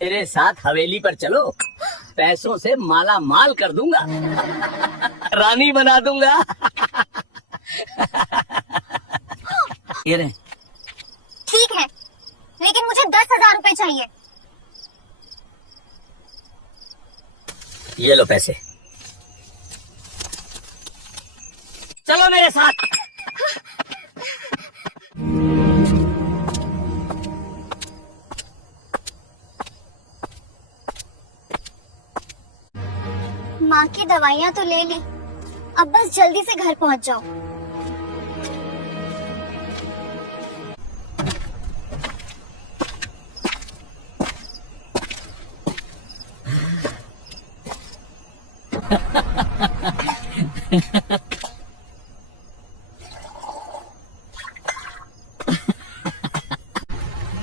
मेरे साथ हवेली पर चलो, पैसों से माला माल कर दूंगा, रानी बना दूंगा। ये रहे। ठीक है, लेकिन मुझे 10,000 रुपए चाहिए। ये लो पैसे, चलो मेरे साथ। माँ की दवाइयाँ तो ले ली, अब बस जल्दी से घर पहुँच जाओ।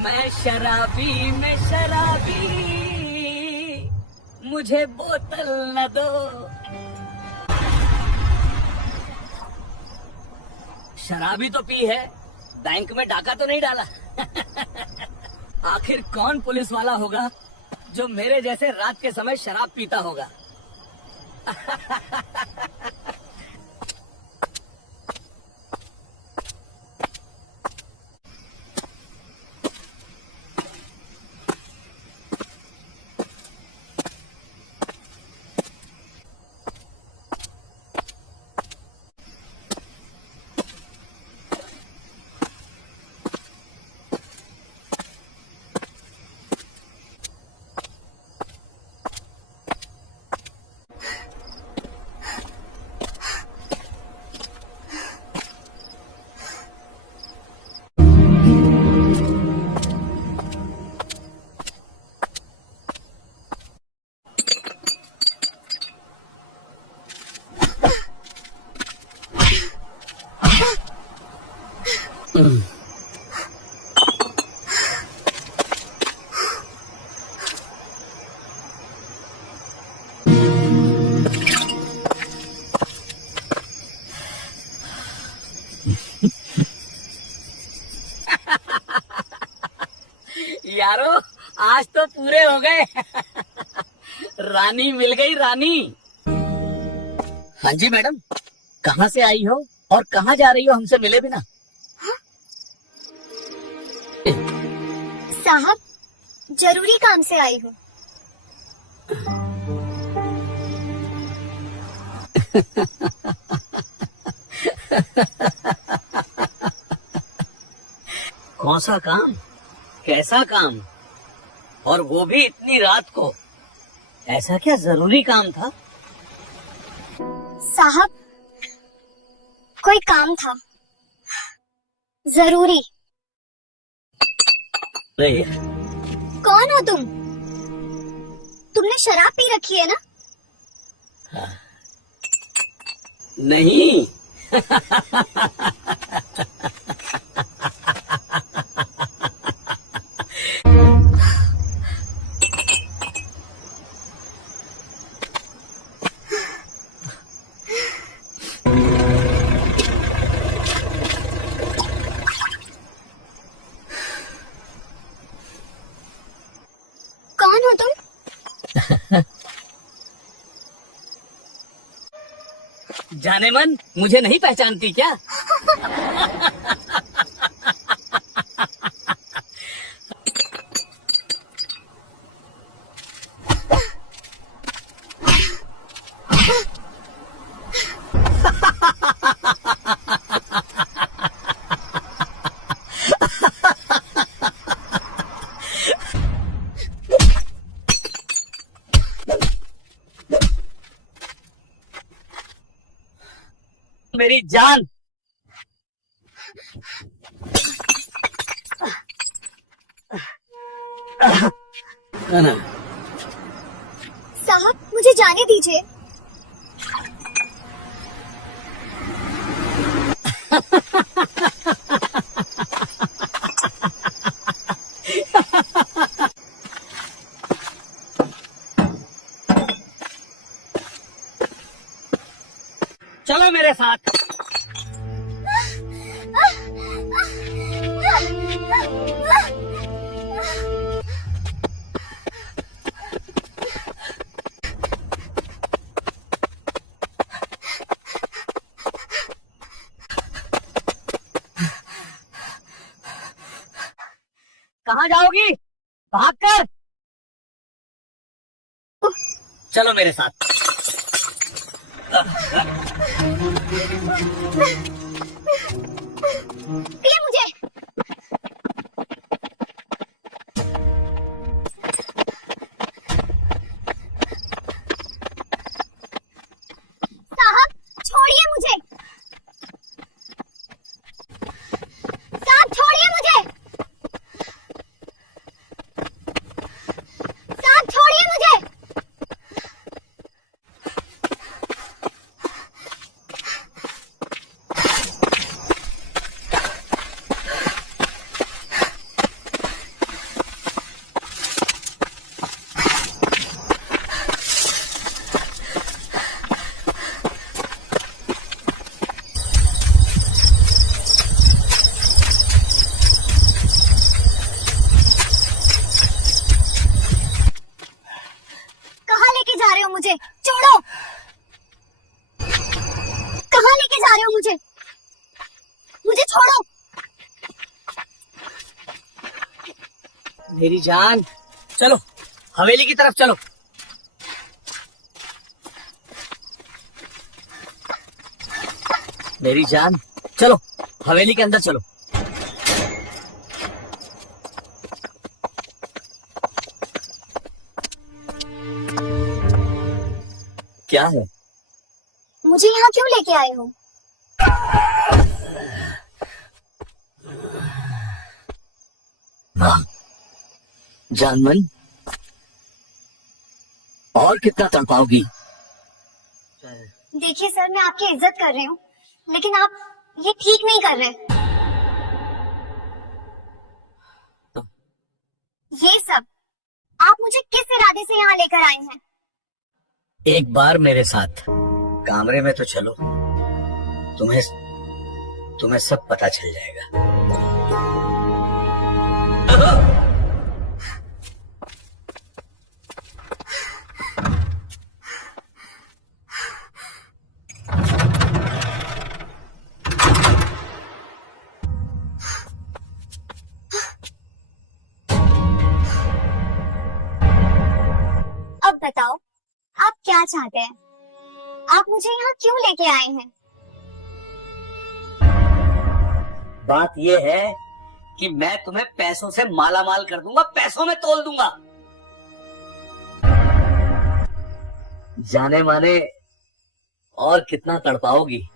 मैं शराबी, मुझे बोतल न दो। शराबी तो पी है, बैंक में डाका तो नहीं डाला। आखिर कौन पुलिस वाला होगा जो मेरे जैसे रात के समय शराब पीता होगा। यारो, आज तो पूरे हो गए। रानी मिल गई, रानी। हाँ जी मैडम, कहाँ से आई हो और कहाँ जा रही हो हमसे मिले बिना? साहब, जरूरी काम से आई हूँ। कौन सा काम, कैसा काम, और वो भी इतनी रात को? ऐसा क्या जरूरी काम था? साहब, कोई काम था, जरूरी। नहीं। कौन हो तुम? तुमने शराब पी रखी है ना? नहीं। कौन हो तुम? जाने मन, मुझे नहीं पहचानती क्या? मेरी जान। साहब, मुझे जाने दीजिए। चलो मेरे साथ। कहाँ जाओगी? भाग कर। चलो मेरे साथ। ये मुझे। साहब छोड़िए मुझे। साहब छोड़िए मुझे। साहब छोड़िए मुझे। कहाँ लेके जा रहे हो मुझे? छोड़ो। कहाँ लेके जा रहे हो मुझे? मुझे छोड़ो। मेरी जान, चलो हवेली की तरफ चलो। मेरी जान, चलो हवेली के अंदर चलो। क्या है? मुझे यहाँ क्यों लेके आए हो? वाह जानमन, और कितना तड़पाओगी? देखिए सर, मैं आपकी इज्जत कर रही हूँ, लेकिन आप ये ठीक नहीं कर रहे। ये सब आप मुझे किस इरादे से यहाँ लेकर आए हैं? एक बार मेरे साथ कमरे में तो चलो, तुम्हें तुम्हें सब पता चल जाएगा। अब बताओ, आप क्या चाहते हैं? आप मुझे यहाँ क्यों लेके आए हैं? बात ये है कि मैं तुम्हें पैसों से माला माल कर दूंगा, पैसों में तोल दूंगा। जाने माने और कितना तड़पाओगी?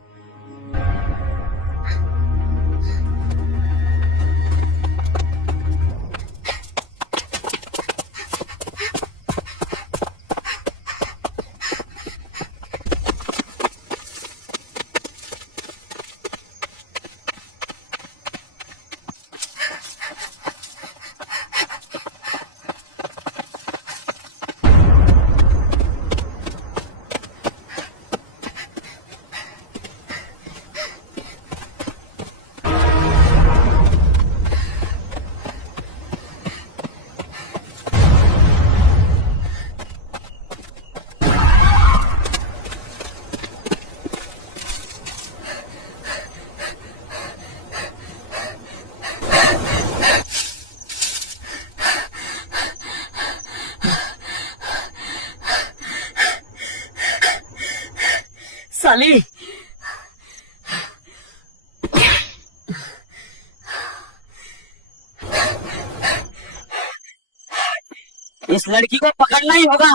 साली, इस लड़की को पकड़ना ही होगा।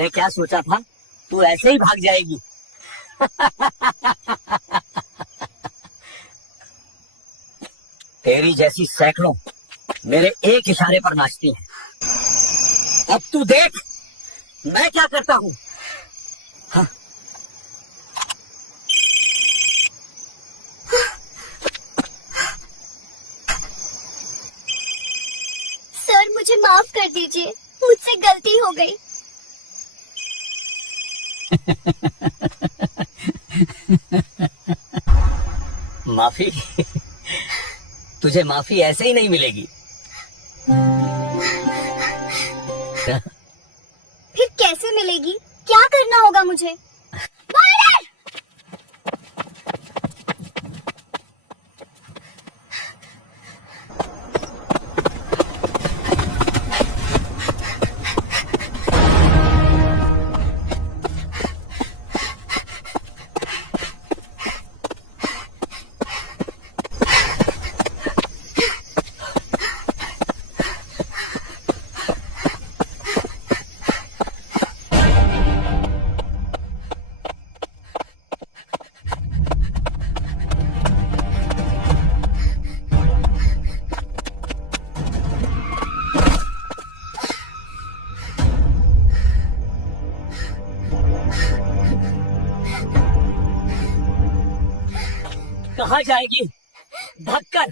तूने क्या सोचा था? तू ऐसे ही भाग जाएगी? तेरी जैसी सैकड़ों मेरे एक इशारे पर नाचती हैं। अब तू देख मैं क्या करता हूँ। हाँ। सर मुझे माफ कर दीजिए, मुझसे गलती हो गई। माफी? तुझे माफी ऐसे ही नहीं मिलेगी। फिर कैसे मिलेगी? क्या करना होगा मुझे? कहाँ जाएगी? भागकर।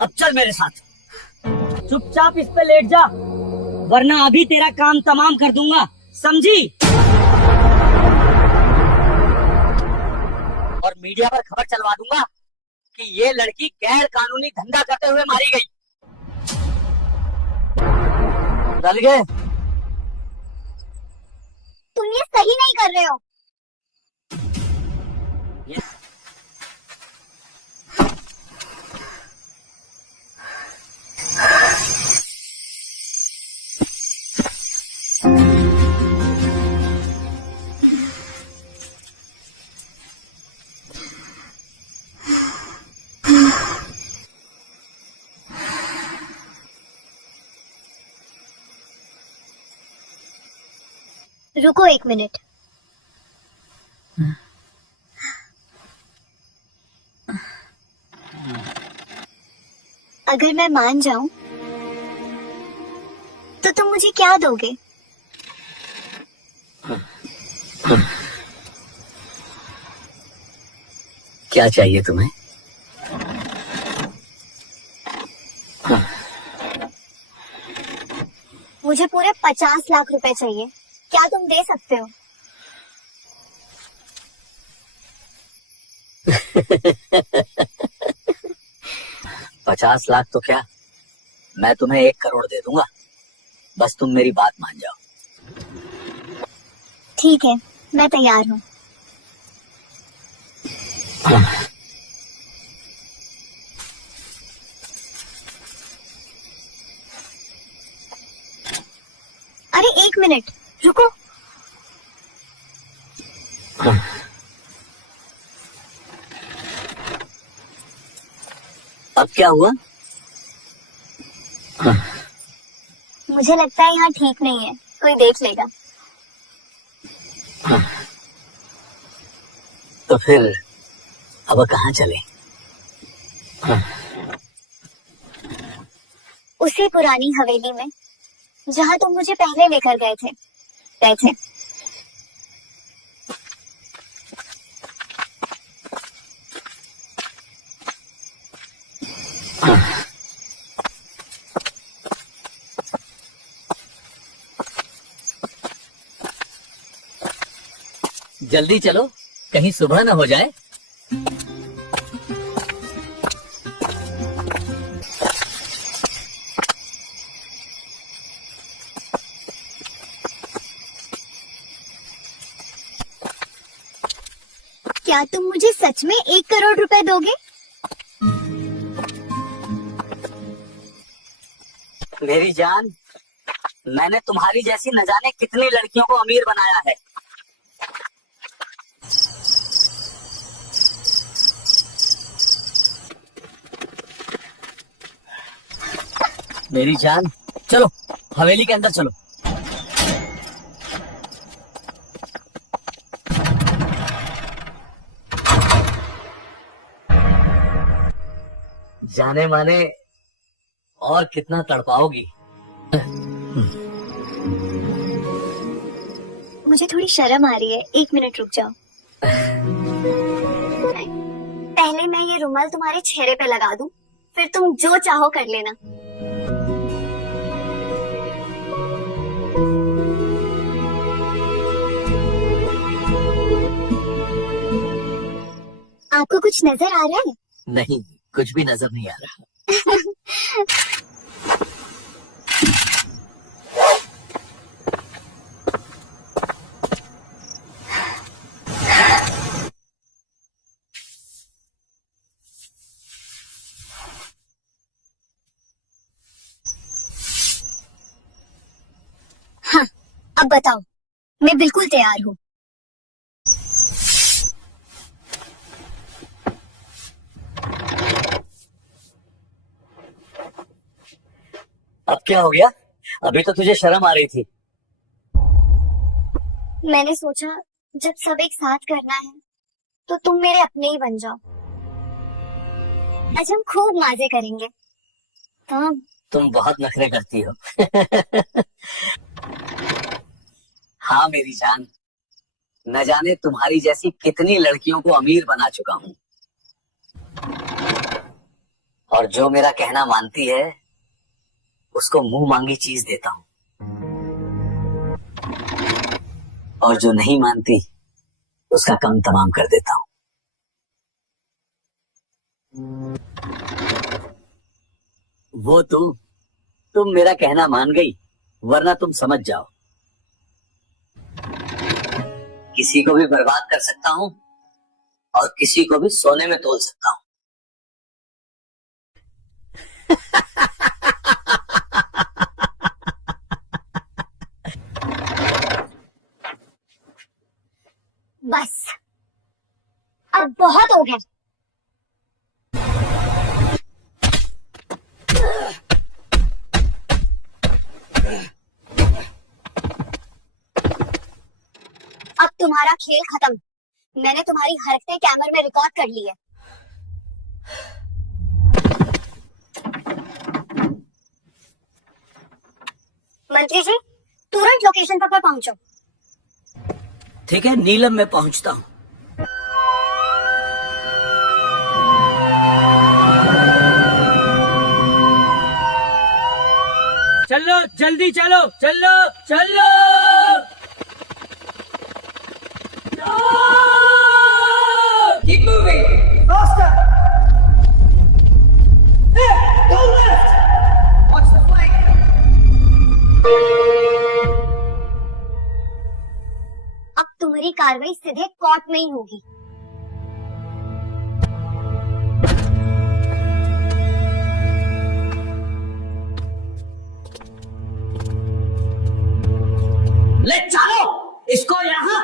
अब चल मेरे साथ। चुपचाप इस पे लेट जा, वरना अभी तेरा काम तमाम कर दूंगा, समझी? और मीडिया पर खबर चलवा दूंगा कि ये लड़की गैर कानूनी धंधा करते हुए मारी गई। डल गए? तुम ये सही नहीं कर रहे हो। रुको 1 मिनट। अगर मैं मान जाऊं तो तुम मुझे क्या दोगे? क्या चाहिए तुम्हें? मुझे पूरे 50 लाख रुपए चाहिए। क्या तुम दे सकते हो? पचास लाख तो क्या, मैं तुम्हें 1 करोड़ दे दूंगा। बस तुम मेरी बात मान जाओ। ठीक है, मैं तैयार हूँ। अरे 1 मिनट रुको। अब क्या हुआ? मुझे लगता है यहाँ ठीक नहीं है, कोई देख लेगा। तो फिर अब कहाँ चले? उसी पुरानी हवेली में जहाँ तुम मुझे पहले लेकर गए थे। बैठे। जल्दी चलो, कहीं सुबह न हो जाए। क्या तुम मुझे सच में 1 करोड़ रुपए दोगे? मेरी जान, मैंने तुम्हारी जैसी न जाने कितनी लड़कियों को अमीर बनाया है। मेरी जान, चलो हवेली के अंदर चलो। जाने माने और कितना तड़पाओगी? मुझे थोड़ी शर्म आ रही है, 1 मिनट रुक जाओ। पहले मैं ये रुमाल तुम्हारे चेहरे पे लगा दूं, फिर तुम जो चाहो कर लेना। आपको कुछ नजर आ रहा है? नहीं, कुछ भी नजर नहीं आ रहा। हाँ, अब बताओ। मैं बिल्कुल तैयार हूँ। अब क्या हो गया? अभी तो तुझे शर्म आ रही थी। मैंने सोचा जब सब एक साथ करना है तो तुम मेरे अपने ही बन जाओ। आज हम खूब मजे करेंगे। तुम बहुत नखरे करती हो। हाँ मेरी जान, न जाने तुम्हारी जैसी कितनी लड़कियों को अमीर बना चुका हूँ, और जो मेरा कहना मानती है उसको मुंह मांगी चीज देता हूँ, और जो नहीं मानती उसका काम तमाम कर देता हूँ। वो तुम मेरा कहना मान गई, वरना तुम समझ जाओ, किसी को भी बर्बाद कर सकता हूँ और किसी को भी सोने में तोल सकता हूँ। बस अब बहुत हो गया। अब तुम्हारा खेल खत्म। मैंने तुम्हारी हरकतें कैमरे में रिकॉर्ड कर ली है। मंत्री जी, तुरंत लोकेशन पर पहुंचो। ठीक है, नीलम में पहुंचता हूँ। चलो जल्दी चलो, चलो चलो। Keep moving faster. Hey, go left. Watch the flank. अब तुम्हारी कार्रवाई सीधे कोर्ट में ही होगी। ले चलो इसको यहाँ।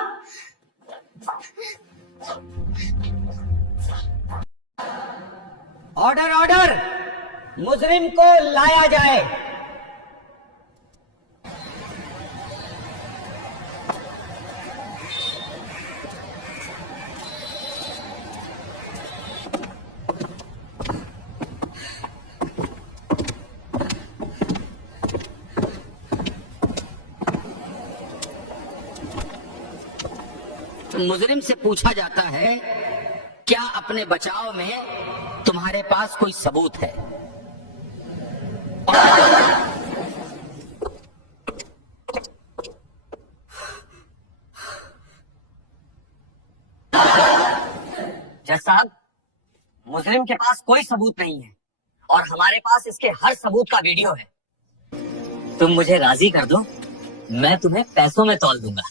ऑर्डर ऑर्डर, मुजरिम को लाया जाए। मुजरिम से पूछा जाता है, क्या अपने बचाव में तुम्हारे पास कोई सबूत है? जज साहब, मुजरिम के पास कोई सबूत नहीं है और हमारे पास इसके हर सबूत का वीडियो है। तुम मुझे राजी कर दो, मैं तुम्हें पैसों में तौल दूंगा।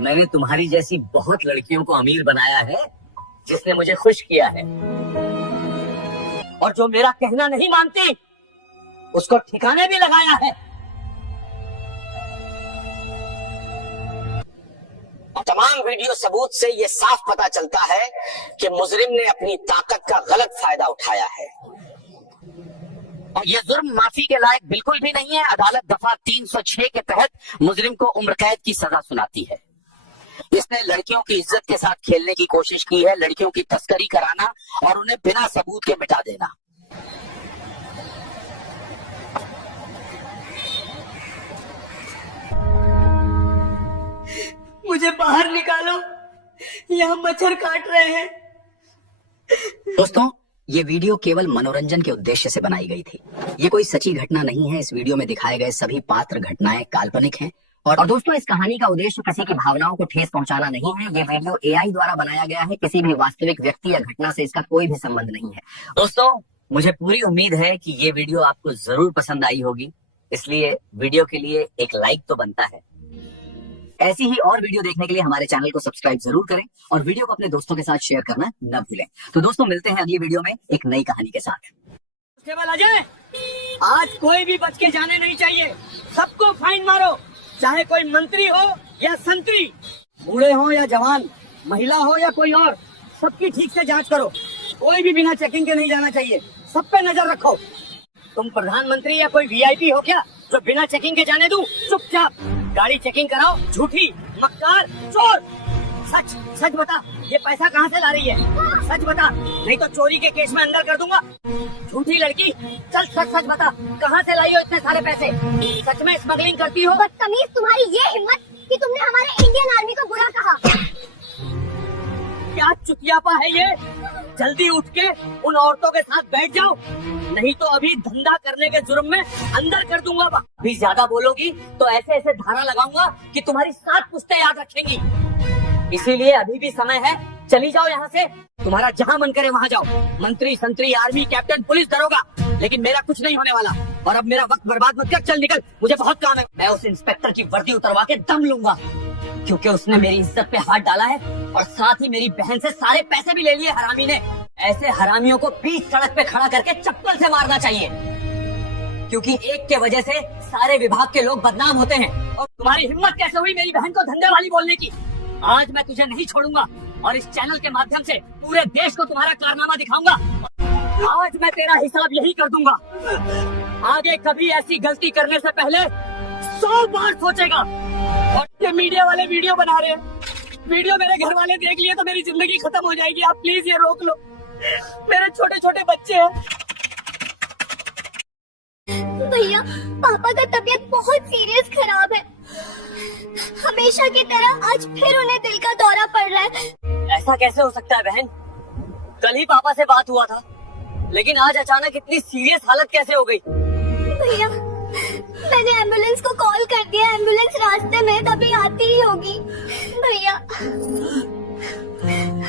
मैंने तुम्हारी जैसी बहुत लड़कियों को अमीर बनाया है, जिसने मुझे खुश किया है, और जो मेरा कहना नहीं मानती उसको ठिकाने भी लगाया है। तमाम वीडियो सबूत से ये साफ पता चलता है कि मुजरिम ने अपनी ताकत का गलत फायदा उठाया है और ये जुर्म माफी के लायक बिल्कुल भी नहीं है। अदालत दफा 306 के तहत मुजरिम को उम्र कैद की सजा सुनाती है। इसने लड़कियों की इज्जत के साथ खेलने की कोशिश की है, लड़कियों की तस्करी कराना और उन्हें बिना सबूत के मिटा देना। मुझे बाहर निकालो, यहाँ मच्छर काट रहे हैं। दोस्तों, ये वीडियो केवल मनोरंजन के उद्देश्य से बनाई गई थी। ये कोई सच्ची घटना नहीं है। इस वीडियो में दिखाए गए सभी पात्र घटनाएं काल्पनिक हैं और दोस्तों इस कहानी का उद्देश्य किसी की भावनाओं को ठेस पहुंचाना नहीं है। ये वीडियो AI द्वारा बनाया गया है। किसी भी वास्तविक व्यक्ति या घटना से इसका कोई भी संबंध नहीं है। दोस्तों, मुझे पूरी उम्मीद है कि ये वीडियो आपको जरूर पसंद आई होगी, इसलिए वीडियो के लिए एक लाइक तो बनता है। ऐसी ही और वीडियो देखने के लिए हमारे चैनल को सब्सक्राइब जरूर करें और वीडियो को अपने दोस्तों के साथ शेयर करना न भूलें। तो दोस्तों, मिलते हैं अगली वीडियो में एक नई कहानी के साथ। कांस्टेबल अजय, आज कोई भी बच के जाने नहीं चाहिए। सबको फाइन मारो, चाहे कोई मंत्री हो या संतरी, बूढ़े हो या जवान, महिला हो या कोई और, सबकी ठीक से जांच करो। कोई भी बिना चेकिंग के नहीं जाना चाहिए। सब पे नजर रखो। तुम प्रधानमंत्री या कोई VIP हो क्या जो बिना चेकिंग के जाने दूं? चुपचाप गाड़ी चेकिंग कराओ। झूठी, मक्कार, चोर। सच सच बता, ये पैसा कहाँ से ला रही है? सच बता, नहीं तो चोरी के केस में अंदर कर दूंगा। झूठी लड़की, चल सच सच बता, कहाँ से लाई हो इतने सारे पैसे? सच में स्मगलिंग करती हो? बदतमीज, तुम्हारी ये हिम्मत कि तुमने हमारे इंडियन आर्मी को बुरा कहा। क्या चुतियापा है ये? जल्दी उठ के उन औरतों के साथ बैठ जाओ, नहीं तो अभी धंधा करने के जुर्म में अंदर कर दूंगा। अभी ज्यादा बोलोगी तो ऐसे ऐसे धारा लगाऊंगा कि तुम्हारी 7 पुश्तें याद रखेंगी। इसीलिए अभी भी समय है, चली जाओ यहाँ से। तुम्हारा जहाँ मन करे वहाँ जाओ, मंत्री, संतरी, आर्मी, कैप्टन, पुलिस, दरोगा, लेकिन मेरा कुछ नहीं होने वाला। और अब मेरा वक्त बर्बाद मत कर, चल निकल, मुझे बहुत काम है। मैं उस इंस्पेक्टर की वर्दी उतरवा के दम लूंगा, क्योंकि उसने मेरी इज्जत पे हाथ डाला है और साथ ही मेरी बहन से सारे पैसे भी ले लिए हरामी ने। ऐसे हरामियों को बीच सड़क पे खड़ा करके चप्पल से मारना चाहिए, क्योंकि एक के वजह से सारे विभाग के लोग बदनाम होते हैं। और तुम्हारी हिम्मत कैसे हुई मेरी बहन को धंधे वाली बोलने की? आज मैं तुझे नहीं छोड़ूंगा और इस चैनल के माध्यम से पूरे देश को तुम्हारा कारनामा दिखाऊंगा। आज मैं तेरा हिसाब यही कर दूंगा। आगे कभी ऐसी गलती करने से पहले 100 बार सोचेगा। और ये मीडिया वाले वीडियो बना रहे हैं, वीडियो मेरे घर वाले देख लिए तो मेरी जिंदगी खत्म हो जाएगी। आप प्लीज ये रोक लो, मेरे छोटे छोटे बच्चे हैं। भैया, पापा का तबीयत बहुत सीरियस खराब है। हमेशा की तरह आज फिर उन्हें दिल का दौरा पड़ रहा है। ऐसा कैसे हो सकता है बहन? कल ही पापा से बात हुआ था, लेकिन आज अचानक इतनी सीरियस हालत कैसे हो गई? भैया, मैंने एम्बुलेंस को कॉल कर दिया, एम्बुलेंस रास्ते में तभी आती ही होगी। भैया,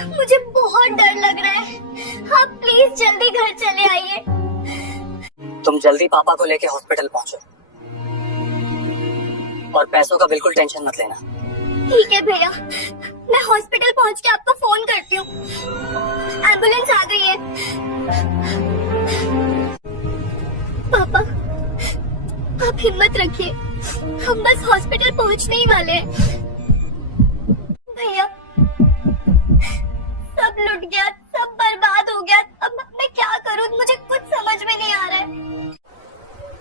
मुझे बहुत डर लग रहा है, आप प्लीज जल्दी घर चले आइए। तुम जल्दी पापा को लेके हॉस्पिटल पहुंचो और पैसों का बिल्कुल टेंशन मत लेना। ठीक है भैया, मैं हॉस्पिटल पहुंच के आपको फोन करती हूँ। एम्बुलेंस आ गई है। पापा, आप हिम्मत रखिए, हम बस हॉस्पिटल पहुंचने ही वाले हैं। भैया, सब लुट गया, सब बर्बाद हो गया। अब मैं क्या करूं? मुझे कुछ समझ में नहीं आ रहा है।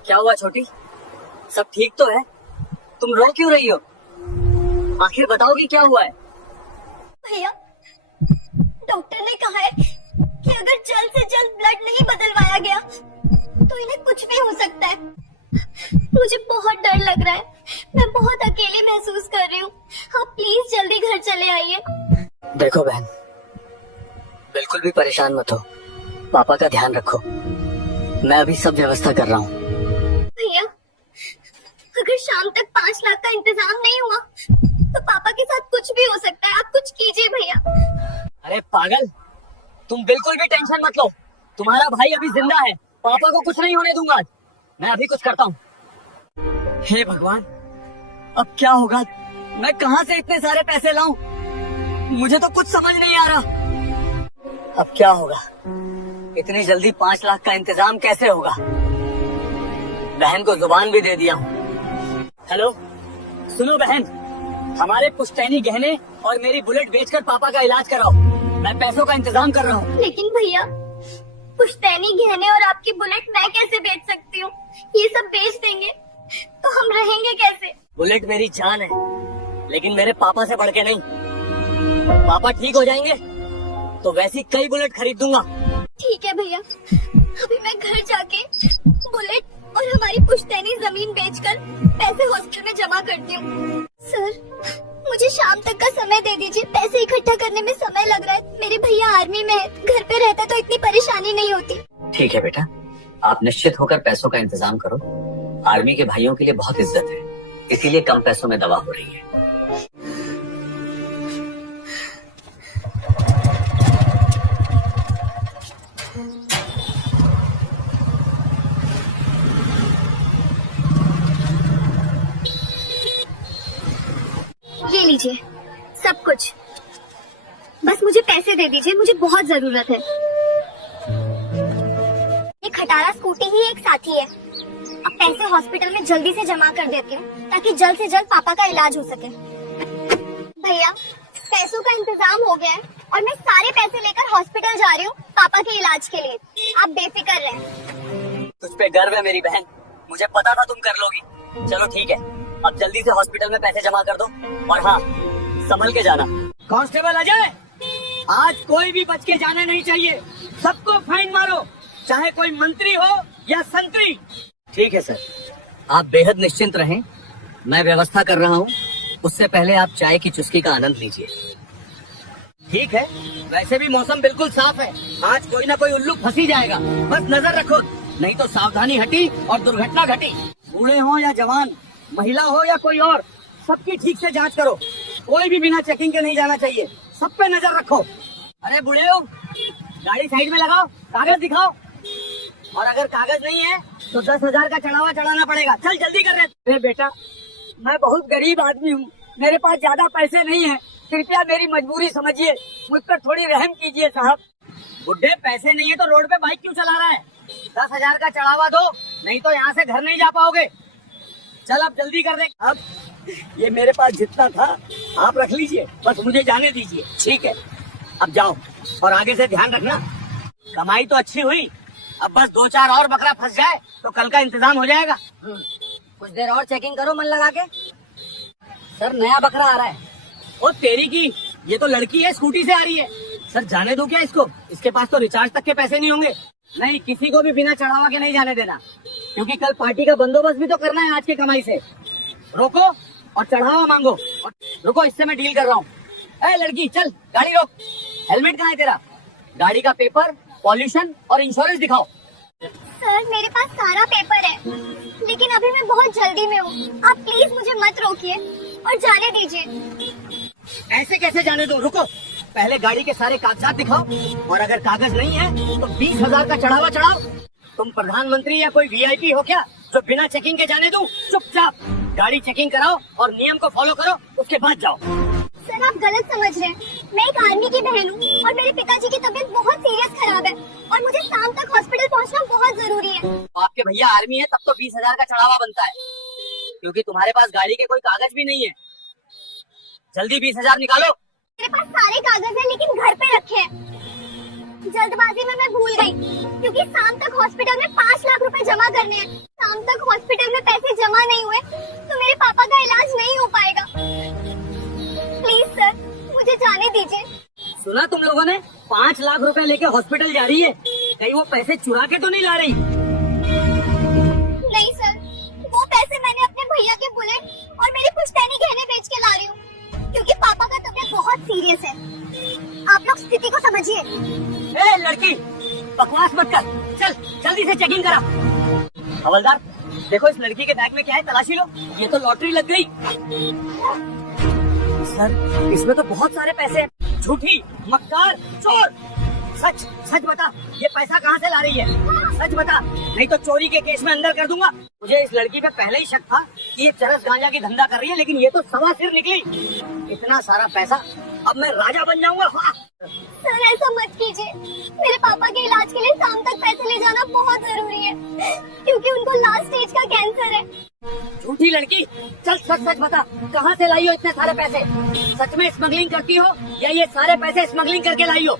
क्या हुआ छोटी? सब ठीक तो है? तुम रो क्यों रही हो? आखिर बताओगी क्या हुआ है? भैया, डॉक्टर ने कहा है कि अगर जल्द से जल्द ब्लड नहीं बदलवाया गया तो इन्हें कुछ भी हो सकता है। मुझे बहुत डर लग रहा है, मैं बहुत अकेली महसूस कर रही हूँ। आप प्लीज जल्दी घर चले आइए। देखो बहन, बिल्कुल भी परेशान मत हो, पापा का ध्यान रखो। मैं अभी सब व्यवस्था कर रहा हूँ। भैया, अगर शाम तक 5 लाख का इंतजाम नहीं हुआ तो पापा के साथ कुछ भी हो सकता है। आप कुछ कीजिए भैया। अरे पागल, तुम बिल्कुल भी टेंशन मत लो, तुम्हारा भाई अभी जिंदा है, पापा को कुछ नहीं होने दूंगा। मैं अभी कुछ करता हूँ। हे भगवान, अब क्या होगा? मैं कहाँ से इतने सारे पैसे लाऊं? मुझे तो कुछ समझ नहीं आ रहा। अब क्या होगा? इतनी जल्दी 5 लाख का इंतजाम कैसे होगा? बहन को जुबान भी दे दिया हूँ। हेलो, सुनो बहन, हमारे पुश्तैनी गहने और मेरी बुलेट बेचकर पापा का इलाज कराओ। मैं पैसों का इंतजाम कर रहा हूँ। लेकिन भैया, पुश्तैनी गहने और आपकी बुलेट मैं कैसे बेच सकती हूँ? ये सब बेच देंगे तो हम रहेंगे कैसे? बुलेट मेरी जान है, लेकिन मेरे पापा से बढ़ के नहीं। पापा ठीक हो जाएंगे तो वैसी कई बुलेट खरीद दूंगा। ठीक है भैया, अभी मैं घर जाके बुलेट और हमारी पुश्तैनी जमीन बेचकर पैसे हॉस्टल में जमा करती हूँ। सर, मुझे शाम तक का समय दे दीजिए, पैसे इकट्ठा करने में समय लग रहा है। मेरे भैया आर्मी में है, घर पे रहता तो इतनी परेशानी नहीं होती। ठीक है बेटा, आप निश्चित होकर पैसों का इंतजाम करो। आर्मी के भाइयों के लिए बहुत इज्जत है, इसीलिए कम पैसों में दवा हो रही है। ये लीजिए सब कुछ, बस मुझे पैसे दे दीजिए, मुझे बहुत जरूरत है। ये खटारा स्कूटी ही एक साथी है। अब पैसे हॉस्पिटल में जल्दी से जमा कर देती हूँ ताकि जल्द से जल्द पापा का इलाज हो सके। भैया, पैसों का इंतजाम हो गया है और मैं सारे पैसे लेकर हॉस्पिटल जा रही हूँ पापा के इलाज के लिए। आप बेफिक्र रहें। तुझ पे गर्व है मेरी बहन, मुझे पता था तुम कर लोगी। चलो ठीक है, अब जल्दी से हॉस्पिटल में पैसे जमा कर दो, और हाँ, संभल के जाना। कांस्टेबल अजय, आज कोई भी बच के जाने नहीं चाहिए, सबको फाइन मारो, चाहे कोई मंत्री हो या संतरी। ठीक है सर। आप बेहद निश्चिंत रहें, मैं व्यवस्था कर रहा हूँ। उससे पहले आप चाय की चुस्की का आनंद लीजिए। ठीक है, वैसे भी मौसम बिल्कुल साफ है, आज कोई ना कोई उल्लू फंसी जाएगा, बस नजर रखो, नहीं तो सावधानी हटी और दुर्घटना घटी। बूढ़े हो या जवान, महिला हो या कोई और, सबकी ठीक से जांच करो। कोई भी बिना चेकिंग के नहीं जाना चाहिए, सब पे नजर रखो। अरे बूढ़े हो, गाड़ी साइड में लगाओ, कागज दिखाओ, और अगर कागज नहीं है तो 10,000 का चढ़ावा चढ़ाना पड़ेगा। चल जल्दी कर रहे। अरे बेटा, मैं बहुत गरीब आदमी हूँ, मेरे पास ज्यादा पैसे नहीं है, कृपया मेरी मजबूरी समझिए, मुझ पर थोड़ी रहम कीजिए साहब। बुढ़े, पैसे नहीं है तो रोड पे बाइक क्यों चला रहा है? 10,000 का चढ़ावा दो, नहीं तो यहाँ से घर नहीं जा पाओगे। चल अब जल्दी कर दे। अब ये मेरे पास जितना था आप रख लीजिए, बस मुझे जाने दीजिए। ठीक है, अब जाओ, और आगे से ध्यान रखना। कमाई तो अच्छी हुई, अब बस 2-4 और बकरा फंस जाए तो कल का इंतजाम हो जाएगा। कुछ देर और चेकिंग करो मन लगा के। सर, नया बकरा आ रहा है। ओ तेरी की, ये तो लड़की है, स्कूटी से आ रही है। सर, जाने दो क्या इसको? इसके पास तो रिचार्ज तक के पैसे नहीं होंगे। नहीं, किसी को भी बिना चढ़ावा के नहीं जाने देना, क्योंकि कल पार्टी का बंदोबस्त भी तो करना है आज के कमाई से। रोको और चढ़ावा मांगो। और रुको, इससे मैं डील कर रहा हूँ। ए लड़की, चल गाड़ी रोक। हेलमेट कहाँ है तेरा? गाड़ी का पेपर, पॉल्यूशन और इंश्योरेंस दिखाओ। सर, मेरे पास सारा पेपर है, लेकिन अभी मैं बहुत जल्दी में हूँ। आप प्लीज मुझे मत रोकिए और जाने दीजिए। ऐसे कैसे जाने दो? रुको, पहले गाड़ी के सारे कागजात दिखाओ, और अगर कागज नहीं है तो 20,000 का चढ़ावा चढ़ाओ। तुम प्रधानमंत्री या कोई वीआईपी हो क्या जो बिना चेकिंग के जाने दूं? चुपचाप गाड़ी चेकिंग कराओ और नियम को फॉलो करो, उसके बाद जाओ। सर, आप गलत समझ रहे हैं। मैं एक आर्मी की बहन हूँ और मेरे पिताजी की तबीयत बहुत सीरियस खराब है और मुझे शाम तक हॉस्पिटल पहुँचना बहुत जरूरी है। तो आपके भैया आर्मी है, तब तो 20,000 का चढ़ावा बनता है, क्योंकि तुम्हारे पास गाड़ी के कोई कागज भी नहीं है। जल्दी 20,000 निकालो। मेरे पास सारे कागज हैं, लेकिन घर पे रखे हैं। जल्दबाजी में मैं भूल गई, क्योंकि शाम तक हॉस्पिटल में 5 लाख रुपए जमा करने हैं। शाम तक हॉस्पिटल में पैसे जमा नहीं हुए तो मेरे पापा का इलाज नहीं हो पाएगा। प्लीज सर, मुझे जाने दीजिए। सुना तुम लोगों ने? 5 लाख रुपए लेके हॉस्पिटल जा रही है, कहीं वो पैसे चुरा के तो नहीं ला रही? नहीं सर, वो पैसे मैंने अपने भैया के बुलेट और मेरी पुश्तैनी गहने बेच के ला रही हूँ, क्योंकि पापा का तबीयत बहुत सीरियस है। आप लोग स्थिति को समझिए। ए लड़की, बकवास मत कर, चल जल्दी से चेकिंग करा। हवलदार, देखो इस लड़की के बैग में क्या है, तलाशी लो। ये तो लॉटरी लग गई। सर, इसमें तो बहुत सारे पैसे हैं। झूठी, मक्कार, चोर। सच सच बता, ये पैसा कहाँ से ला रही है? सच बता, नहीं तो चोरी के केस में अंदर कर दूंगा। मुझे इस लड़की पे पहले ही शक था कि ये चरस गांजा की धंधा कर रही है, लेकिन ये तो सवा सिर निकली। इतना सारा पैसा, अब मैं राजा बन जाऊंगा। हाँ। सर, ऐसा मत कीजिए, मेरे पापा के इलाज के लिए शाम तक पैसे ले जाना बहुत जरूरी है, क्योंकि उनको लास्ट स्टेज का कैंसर है। झूठी लड़की, चल सच सच बता, कहाँ से लाई हो इतने सारे पैसे? सच में स्मगलिंग करती हो या ये सारे पैसे स्मगलिंग करके लाई हो?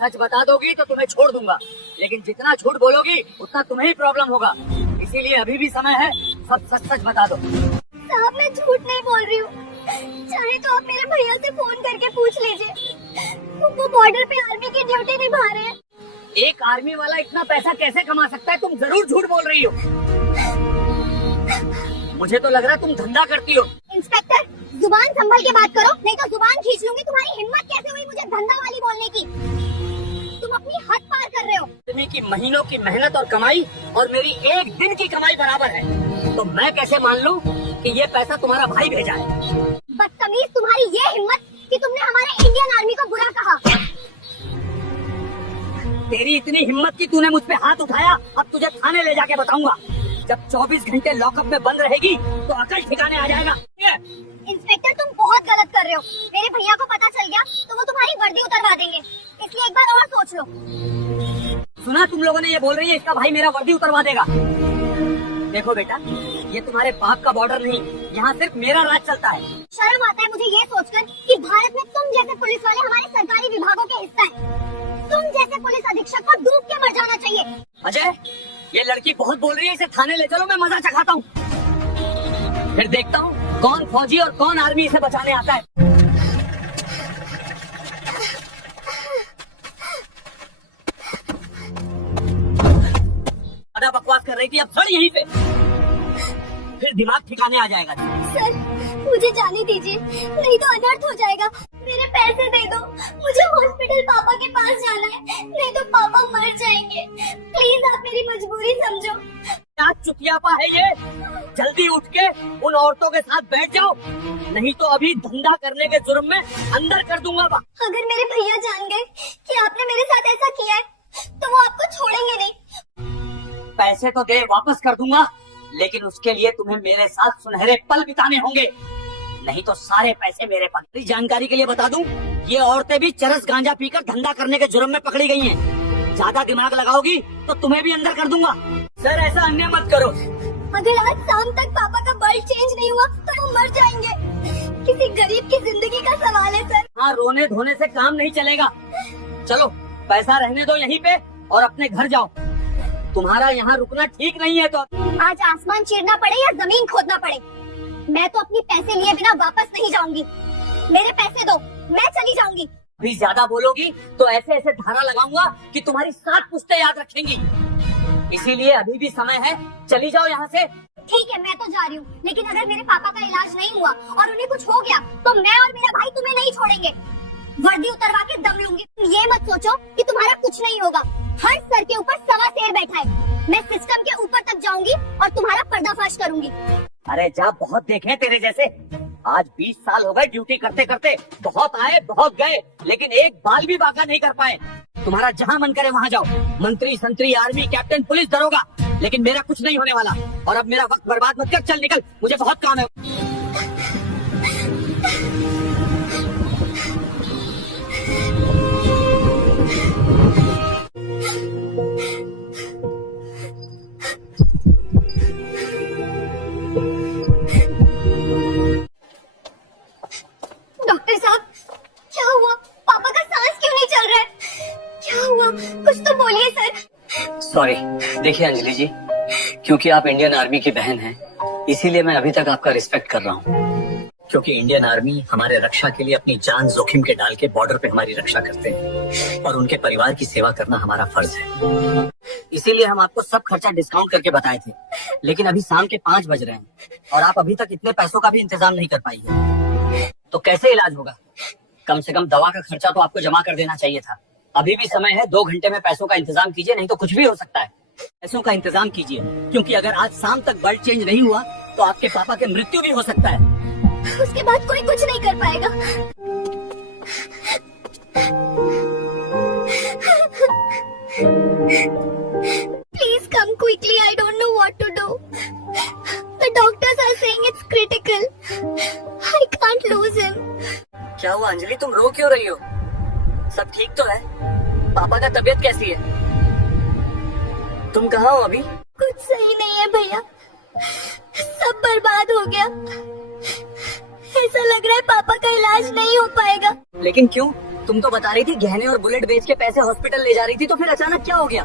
सच बता दोगी तो तुम्हें छोड़ दूंगा, लेकिन जितना झूठ बोलोगी उतना तुम्हें ही प्रॉब्लम होगा। इसीलिए अभी भी समय है, सब सच सच बता दो। साहब मैं झूठ नहीं बोल रही हूँ, चाहे तो आप मेरे भैया से फोन करके पूछ लीजिए, वो बॉर्डर पे आर्मी की ड्यूटी निभा रहे हैं। एक आर्मी वाला इतना पैसा कैसे कमा सकता है? तुम जरूर झूठ बोल रही हो। मुझे तो लग रहा है तुम धंधा करती हो। इंस्पेक्टर जुबान संभल के बात करो, नहीं तो जुबान खींच लूंगी। तुम्हारी हिम्मत कैसे हुई मुझे धंधा वाली बोलने की? तुम अपनी हद पार कर रहे हो। तुम्हें की महीनों की मेहनत और कमाई और मेरी एक दिन की कमाई बराबर है, तो मैं कैसे मान लूं कि ये पैसा तुम्हारा भाई भेजा है? बदतमीज, तुम्हारी ये हिम्मत कि तुमने हमारे इंडियन आर्मी को बुरा कहा। तेरी इतनी हिम्मत कि तूने मुझ पे हाथ उठाया, अब तुझे थाने ले जाके बताऊंगा। जब 24 घंटे लॉकअप में बंद रहेगी तो अकल ठिकाने आ जाएगा। इंस्पेक्टर तुम बहुत गलत कर रहे हो। मेरे भैया को पता चल गया तो वो तुम्हारी वर्दी उतरवा देंगे, इसलिए एक बार और सोच लो। सुना तुम लोगों ने, ये बोल रही है इसका भाई मेरा वर्दी उतरवा देगा। देखो बेटा, ये तुम्हारे बाप का बॉर्डर नहीं, यहाँ सिर्फ मेरा राज चलता है। शर्म आता है मुझे ये सोचकर कि भारत में तुम जैसे पुलिस वाले हमारे सरकारी विभागों के हिस्सा हैं। तुम जैसे पुलिस अधीक्षक को डूब के मर जाना चाहिए। अजय, ये लड़की बहुत बोल रही है, इसे थाने ले चलो, मैं मजा चखाता हूँ। फिर देखता हूँ कौन फौजी और कौन आर्मी इसे बचाने आता है। ज्यादा बकवास कर रही थी, अब सड़ यहीं पे, फिर दिमाग ठिकाने आ जाएगा। सर मुझे जाने दीजिए, नहीं तो अनर्थ हो जाएगा। मेरे पैसे दे दो, मुझे हॉस्पिटल पापा के पास जाना है, नहीं तो पापा मर जाएंगे। प्लीज आप मेरी मजबूरी समझो। क्या चुतियापा है ये? जल्दी उठ के उन औरतों के साथ बैठ जाओ, नहीं तो अभी धंधा करने के जुर्म में अंदर कर दूंगा। अगर मेरे भैया जान गए कि आपने मेरे साथ ऐसा किया है तो वो आपको छोड़ेंगे नहीं। पैसे तो दे, वापस कर दूंगा, लेकिन उसके लिए तुम्हें मेरे साथ सुनहरे पल बिताने होंगे, नहीं तो सारे पैसे मेरे पास। जानकारी के लिए बता दूं, ये औरतें भी चरस गांजा पीकर धंधा करने के जुर्म में पकड़ी गई हैं। ज्यादा दिमाग लगाओगी तो तुम्हें भी अंदर कर दूंगा। सर ऐसा अन्याय मत करो। अगर आज शाम तक पापा का बल्ब चेंज नहीं हुआ तो वो मर जाएंगे। किसी गरीब की जिंदगी का सवाल है सर। हाँ, रोने धोने से काम नहीं चलेगा। चलो पैसा रहने दो यहीं पे और अपने घर जाओ। तुम्हारा यहाँ रुकना ठीक नहीं है। तो आज आसमान चीरना पड़े या जमीन खोदना पड़े, मैं तो अपनी पैसे लिए बिना वापस नहीं जाऊंगी। मेरे पैसे दो, मैं चली जाऊंगी। भी ज्यादा बोलोगी तो ऐसे ऐसे धारा लगाऊंगा कि तुम्हारी 7 पुश्तें याद रखेंगी। इसीलिए अभी भी समय है, चली जाओ यहाँ से। ठीक है मैं तो जा रही हूँ, लेकिन अगर मेरे पापा का इलाज नहीं हुआ और उन्हें कुछ हो गया तो मैं और मेरा भाई तुम्हें नहीं छोड़ेंगे। वर्दी उतरवा के दम लूंगी। तुम ये मत सोचो कि तुम्हारा कुछ नहीं होगा। हर सर के ऊपर सवा शेर बैठा है। मैं सिस्टम के ऊपर तक जाऊंगी और तुम्हारा पर्दाफाश करूंगी। अरे जा, बहुत देखे तेरे जैसे। आज 20 साल हो गए ड्यूटी करते करते, बहुत आए बहुत गए, लेकिन एक बाल भी बाका नहीं कर पाए। तुम्हारा जहाँ मन करे वहाँ जाओ, मंत्री संतरी आर्मी कैप्टन पुलिस दरोगा, लेकिन मेरा कुछ नहीं होने वाला। और अब मेरा वक्त बर्बाद मत कर, चल निकल, मुझे बहुत काम है। डॉक्टर साहब क्या हुआ? पापा का सांस क्यों नहीं चल रहा है? क्या हुआ? कुछ तो बोलिए सर। सॉरी, देखिए अंजलि जी, क्योंकि आप इंडियन आर्मी की बहन हैं, इसीलिए मैं अभी तक आपका रिस्पेक्ट कर रहा हूँ। क्योंकि इंडियन आर्मी हमारे रक्षा के लिए अपनी जान जोखिम के डाल के बॉर्डर पे हमारी रक्षा करते हैं, और उनके परिवार की सेवा करना हमारा फर्ज है। इसीलिए हम आपको सब खर्चा डिस्काउंट करके बताए थे, लेकिन अभी शाम के 5 बज रहे हैं और आप अभी तक इतने पैसों का भी इंतजाम नहीं कर पाई है, तो कैसे इलाज होगा? कम से कम दवा का खर्चा तो आपको जमा कर देना चाहिए था। अभी भी समय है, 2 घंटे में पैसों का इंतजाम कीजिए, नहीं तो कुछ भी हो सकता है। पैसों का इंतजाम कीजिए, क्योंकि अगर आज शाम तक ब्लड चेंज नहीं हुआ तो आपके पापा की मृत्यु भी हो सकता है। उसके बाद कोई कुछ नहीं कर पाएगा। Please come quickly. I don't know what to do. The doctors are saying it's critical. I can't lose him. क्या हुआ अंजलि, तुम रो क्यों रही हो? सब ठीक तो है? पापा का तबीयत कैसी है? तुम कहाँ हो अभी? कुछ सही नहीं है भैया। सब बर्बाद हो गया। ऐसा लग रहा है पापा का इलाज नहीं हो पाएगा। लेकिन क्यों? तुम तो बता रही थी गहने और बुलेट बेच के पैसे हॉस्पिटल ले जा रही थी, तो फिर अचानक क्या हो गया?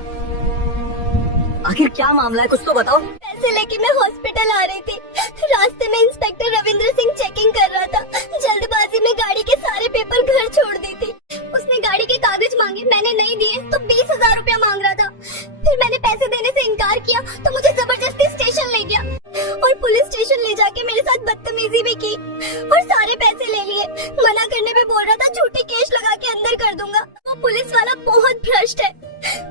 आखिर क्या मामला है, कुछ तो बताओ। पैसे लेके मैं हॉस्पिटल आ रही थी। रास्ते में इंस्पेक्टर रविंद्र सिंह चेकिंग कर रहा था। जल्दबाजी में गाड़ी के सारे पेपर घर छोड़ दी थी। उसने गाड़ी के कागज मांगे, मैंने नहीं दिए तो 20,000 रुपया मांग रहा था। फिर मैंने पैसे देने से इनकार किया तो मुझे जबरदस्ती स्टेशन ले गया और पुलिस स्टेशन ले जाके मेरे साथ बदतमीजी भी की और सारे पैसे ले लिए। मना करने पे बोल रहा था झूठी केस लगा के अंदर कर दूंगा। वो पुलिस वाला बहुत भ्रष्ट है,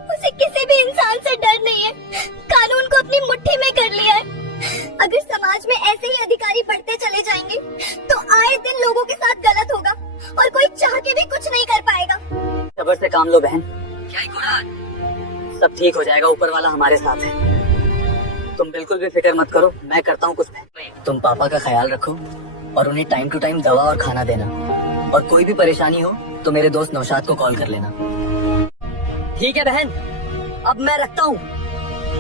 उसे किसी भी इंसान से डर नहीं है, कानून को अपनी मुट्ठी में कर लिया है। अगर समाज में ऐसे ही अधिकारी बढ़ते चले जाएंगे तो आए दिन लोगों के साथ गलत होगा और कोई चाह के भी कुछ नहीं कर पाएगा। सब्र से काम लो बहन। क्या ही गुनाह? सब ठीक हो जाएगा, ऊपर वाला हमारे साथ है। तुम बिल्कुल भी फिक्र मत करो, मैं करता हूँ कुछ। तुम पापा का ख्याल रखो और उन्हें टाइम टू टाइम दवा और खाना देना, और कोई भी परेशानी हो तो मेरे दोस्त नौशाद को कॉल कर लेना। ठीक है बहन, अब मैं रखता हूँ।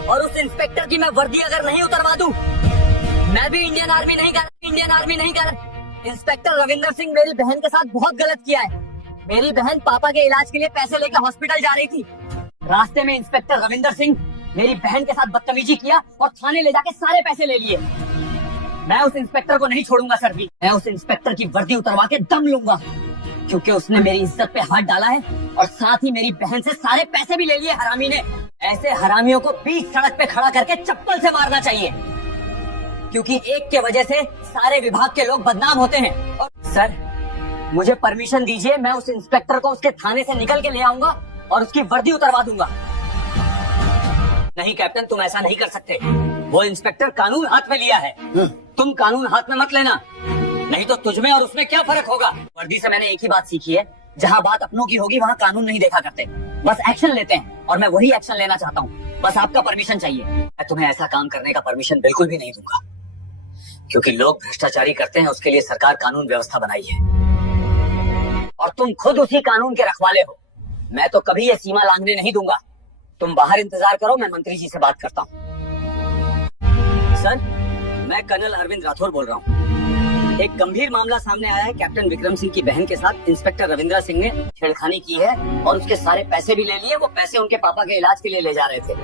और उस इंस्पेक्टर की मैं वर्दी अगर नहीं उतरवा दूं, मैं भी इंडियन आर्मी नहीं कर। इंस्पेक्टर रविंदर सिंह मेरी बहन के साथ बहुत गलत किया है। मेरी बहन पापा के इलाज के लिए पैसे लेकर हॉस्पिटल जा रही थी। रास्ते में इंस्पेक्टर रविंदर सिंह मेरी बहन के साथ बदतमीजी किया और थाने ले जाके सारे पैसे ले लिए। मैं उस इंस्पेक्टर को नहीं छोड़ूंगा सर भी। मैं उस इंस्पेक्टर की वर्दी उतरवा के दम लूंगा, क्योंकि उसने मेरी इज्जत पे हाथ डाला है और साथ ही मेरी बहन से सारे पैसे भी ले लिए हरामी ने। ऐसे हरामियों को बीच सड़क पे खड़ा करके चप्पल से मारना चाहिए, क्योंकि एक के वजह से सारे विभाग के लोग बदनाम होते हैं। और सर, मुझे परमिशन दीजिए, मैं उस इंस्पेक्टर को उसके थाने से निकल के ले आऊंगा और उसकी वर्दी उतरवा दूंगा। नहीं कैप्टन, तुम ऐसा नहीं कर सकते। वो इंस्पेक्टर कानून हाथ में लिया है, तुम कानून हाथ में मत लेना, नहीं तो तुझमें और उसमें क्या फर्क होगा। वर्दी से मैंने एक ही बात सीखी है, जहाँ बात अपनों की होगी वहाँ कानून नहीं देखा करते, बस एक्शन लेते हैं, और मैं वही एक्शन लेना चाहता हूँ। बस आपका परमिशन चाहिए। मैं तुम्हें ऐसा काम करने का परमिशन बिल्कुल भी नहीं दूंगा, क्योंकि लोग भ्रष्टाचारी करते हैं, उसके लिए सरकार कानून व्यवस्था बनाई है, और तुम खुद उसी कानून के रखवाले हो। मैं तो कभी ये सीमा लांघने नहीं दूंगा। तुम बाहर इंतजार करो, मैं मंत्री जी से बात करता हूँ। सर, मैं कर्नल अरविंद राठौर बोल रहा हूँ। एक गंभीर मामला सामने आया है। कैप्टन विक्रम सिंह की बहन के साथ इंस्पेक्टर रविंद्र सिंह ने छेड़खानी की है और उसके सारे पैसे भी ले लिए। वो पैसे उनके पापा के इलाज के लिए ले जा रहे थे।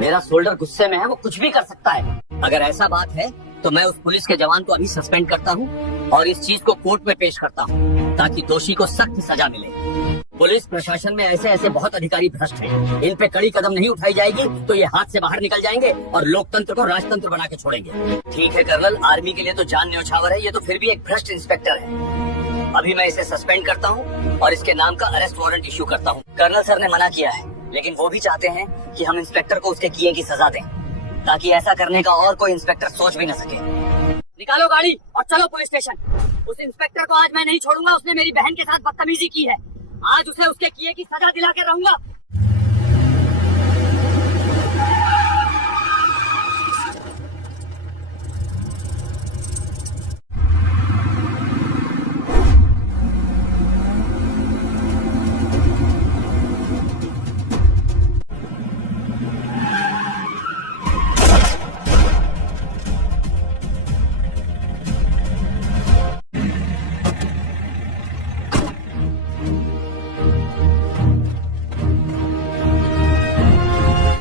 मेरा शोल्डर गुस्से में है, वो कुछ भी कर सकता है। अगर ऐसा बात है तो मैं उस पुलिस के जवान को अभी सस्पेंड करता हूँ और इस चीज को कोर्ट में पेश करता हूँ, ताकि दोषी को सख्त सजा मिले। पुलिस प्रशासन में ऐसे ऐसे बहुत अधिकारी भ्रष्ट हैं। इन पे कड़ी कदम नहीं उठाई जाएगी तो ये हाथ से बाहर निकल जाएंगे और लोकतंत्र को राजतंत्र बना के छोड़ेंगे। ठीक है कर्नल, आर्मी के लिए तो जान न्यौछावर है, ये तो फिर भी एक भ्रष्ट इंस्पेक्टर है। अभी मैं इसे सस्पेंड करता हूँ और इसके नाम का अरेस्ट वारंट इश्यू करता हूँ। कर्नल सर ने मना किया है, लेकिन वो भी चाहते हैं कि हम इंस्पेक्टर को उसके किए की सजा दें, ताकि ऐसा करने का और कोई इंस्पेक्टर सोच भी न सके। निकालो गाड़ी और चलो पुलिस स्टेशन। उस इंस्पेक्टर को आज मैं नहीं छोड़ूंगा, उसने मेरी बहन के साथ बदतमीजी की है। आज उसे उसके किए की सजा दिला कर रहूंगा।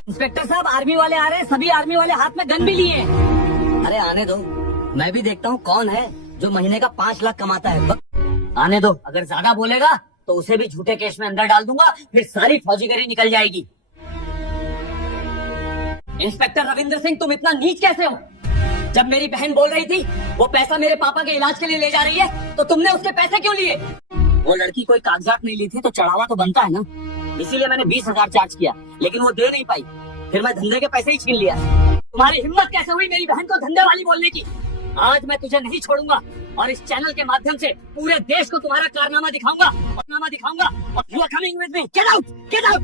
इंस्पेक्टर साहब, आर्मी वाले आ रहे हैं। सभी आर्मी वाले हाथ में गन भी लिए हैं। अरे आने दो, मैं भी देखता हूँ कौन है जो महीने का 5 लाख कमाता है। आने दो, अगर ज्यादा बोलेगा तो उसे भी झूठे केस में अंदर डाल दूंगा, फिर सारी फौजीगिरी निकल जाएगी। इंस्पेक्टर रविंद्र सिंह, तुम इतना नीच कैसे हो? जब मेरी बहन बोल रही थी वो पैसा मेरे पापा के इलाज के लिए ले जा रही है, तो तुमने उसके पैसे क्यों लिए? वो लड़की कोई कागजात नहीं ली थी तो चढ़ावा तो बनता है ना, इसीलिए मैंने 20,000 चार्ज किया, लेकिन वो दे नहीं पाई। फिर मैं धंधे के पैसे ही छीन लिया। तुम्हारी हिम्मत कैसे हुई मेरी बहन को धंधे वाली बोलने की? आज मैं तुझे नहीं छोड़ूंगा और इस चैनल के माध्यम से पूरे देश को तुम्हारा कारनामा दिखाऊंगा। और you are coming with me. Get out, get out.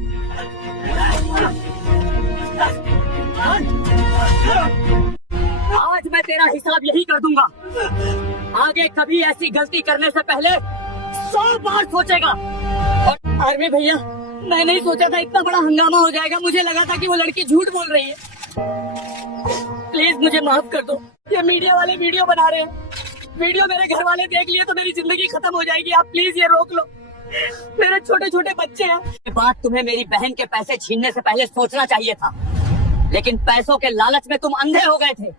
आज मैं तेरा हिसाब यही कर दूंगा। आगे कभी ऐसी गलती करने से पहले 100 बार सोचेगा। और आर्मी भैया, मैं नहीं सोचा था इतना बड़ा हंगामा हो जाएगा। मुझे लगा था कि वो लड़की झूठ बोल रही है। प्लीज मुझे माफ कर दो। ये मीडिया वाले वीडियो बना रहे हैं, वीडियो मेरे घर वाले देख लिए तो मेरी जिंदगी खत्म हो जाएगी। आप प्लीज ये रोक लो, मेरे छोटे छोटे बच्चे हैं। ये बात तुम्हें मेरी बहन के पैसे छीनने से पहले सोचना चाहिए था, लेकिन पैसों के लालच में तुम अंधे हो गए थे।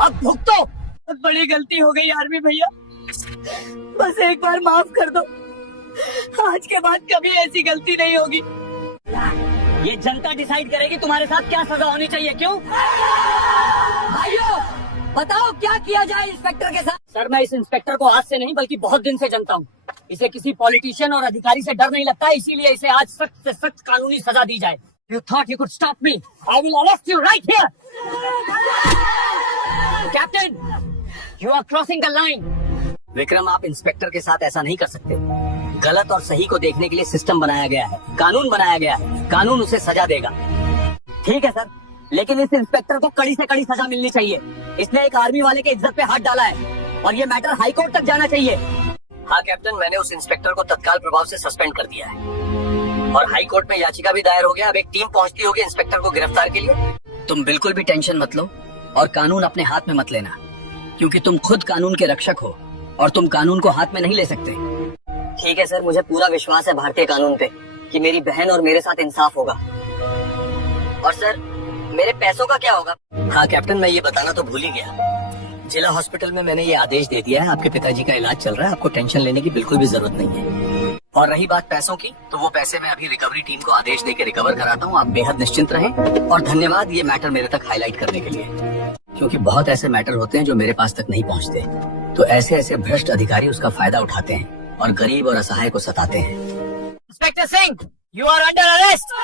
अब भुगतो। बहुत बड़ी गलती हो गई आर्मी भैया, बस एक बार माफ कर दो। आज के बाद कभी ऐसी गलती नहीं होगी। ये जनता डिसाइड करेगी तुम्हारे साथ क्या सजा होनी चाहिए। क्यों भाइयों, बताओ क्या किया जाए इंस्पेक्टर के साथ। सर, मैं इस इंस्पेक्टर को आज से नहीं बल्कि बहुत दिन से जानता हूँ। इसे किसी पॉलिटिशियन और अधिकारी से डर नहीं लगता, इसीलिए इसे आज सख्त से सख्त कानूनी सजा दी जाए। You thought you could stop me? I will arrest you right here. Captain, you are crossing the line. Vikram, आप इंस्पेक्टर के साथ ऐसा नहीं कर सकते। गलत और सही को देखने के लिए सिस्टम बनाया गया है, कानून बनाया गया है, कानून उसे सजा देगा। ठीक है सर, लेकिन इस इंस्पेक्टर को कड़ी से कड़ी सजा मिलनी चाहिए। इसने एक आर्मी वाले के इज्जत पे हाथ डाला है और ये मैटर हाई कोर्ट तक जाना चाहिए। हाँ कैप्टन, मैंने उस इंस्पेक्टर को तत्काल प्रभाव से सस्पेंड कर दिया है और हाई कोर्ट में याचिका भी दायर हो गया। अब एक टीम पहुंचती होगी इंस्पेक्टर को गिरफ्तार के लिए। तुम बिल्कुल भी टेंशन मत लो और कानून अपने हाथ में मत लेना, क्योंकि तुम खुद कानून के रक्षक हो और तुम कानून को हाथ में नहीं ले सकते। ठीक है सर, मुझे पूरा विश्वास है भारतीय कानून पे कि मेरी बहन और मेरे साथ इंसाफ होगा। और सर, मेरे पैसों का क्या होगा? हाँ कैप्टन, मैं ये बताना तो भूल ही गया। जिला हॉस्पिटल में मैंने ये आदेश दे दिया है, आपके पिताजी का इलाज चल रहा है, आपको टेंशन लेने की बिल्कुल भी जरूरत नहीं है। और रही बात पैसों की, तो वो पैसे मैं अभी रिकवरी टीम को आदेश देके रिकवर कराता हूँ। आप बेहद निश्चिंत रहें और धन्यवाद ये मैटर मेरे तक हाईलाइट करने के लिए, क्योंकि बहुत ऐसे मैटर होते हैं जो मेरे पास तक नहीं पहुँचते। तो ऐसे ऐसे भ्रष्ट अधिकारी उसका फायदा उठाते हैं और गरीब और असहाय को सताते हैं। Inspector Singh, you are under arrest.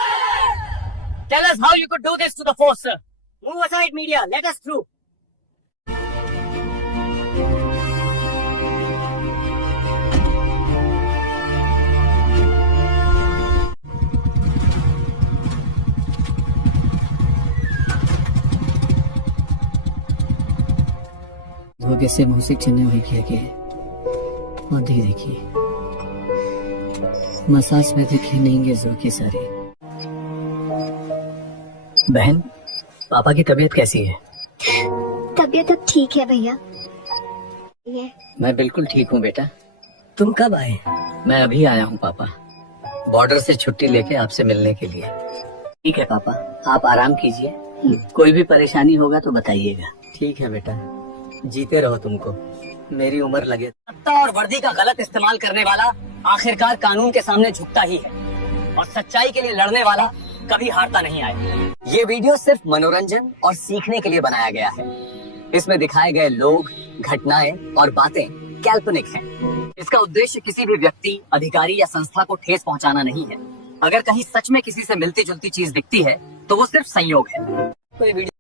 Tell us how you could do this to the force, sir. Move aside, media. Let us through. धोखे से मूसिक चलने हुई किया गया है और देखिए मसाज में दिखे नहीं के सारे। बहन, पापा की तबीयत कैसी है? तबीयत अब ठीक है भैया। ये मैं बिल्कुल ठीक हूँ बेटा। तुम कब आए? मैं अभी आया हूँ पापा, बॉर्डर से छुट्टी लेके आपसे मिलने के लिए। ठीक है पापा, आप आराम कीजिए, कोई भी परेशानी होगा तो बताइएगा। ठीक है बेटा, जीते रहो तुमको, मेरी उम्र लगे। सत्ता और वर्दी का गलत इस्तेमाल करने वाला आखिरकार कानून के सामने झुकता ही है और सच्चाई के लिए लड़ने वाला कभी हारता नहीं आए। ये वीडियो सिर्फ मनोरंजन और सीखने के लिए बनाया गया है। इसमें दिखाए गए लोग, घटनाएं और बातें काल्पनिक हैं। इसका उद्देश्य किसी भी व्यक्ति, अधिकारी या संस्था को ठेस पहुंचाना नहीं है। अगर कहीं सच में किसी से मिलती जुलती चीज दिखती है तो वो सिर्फ संयोग है। तो ये वीडियो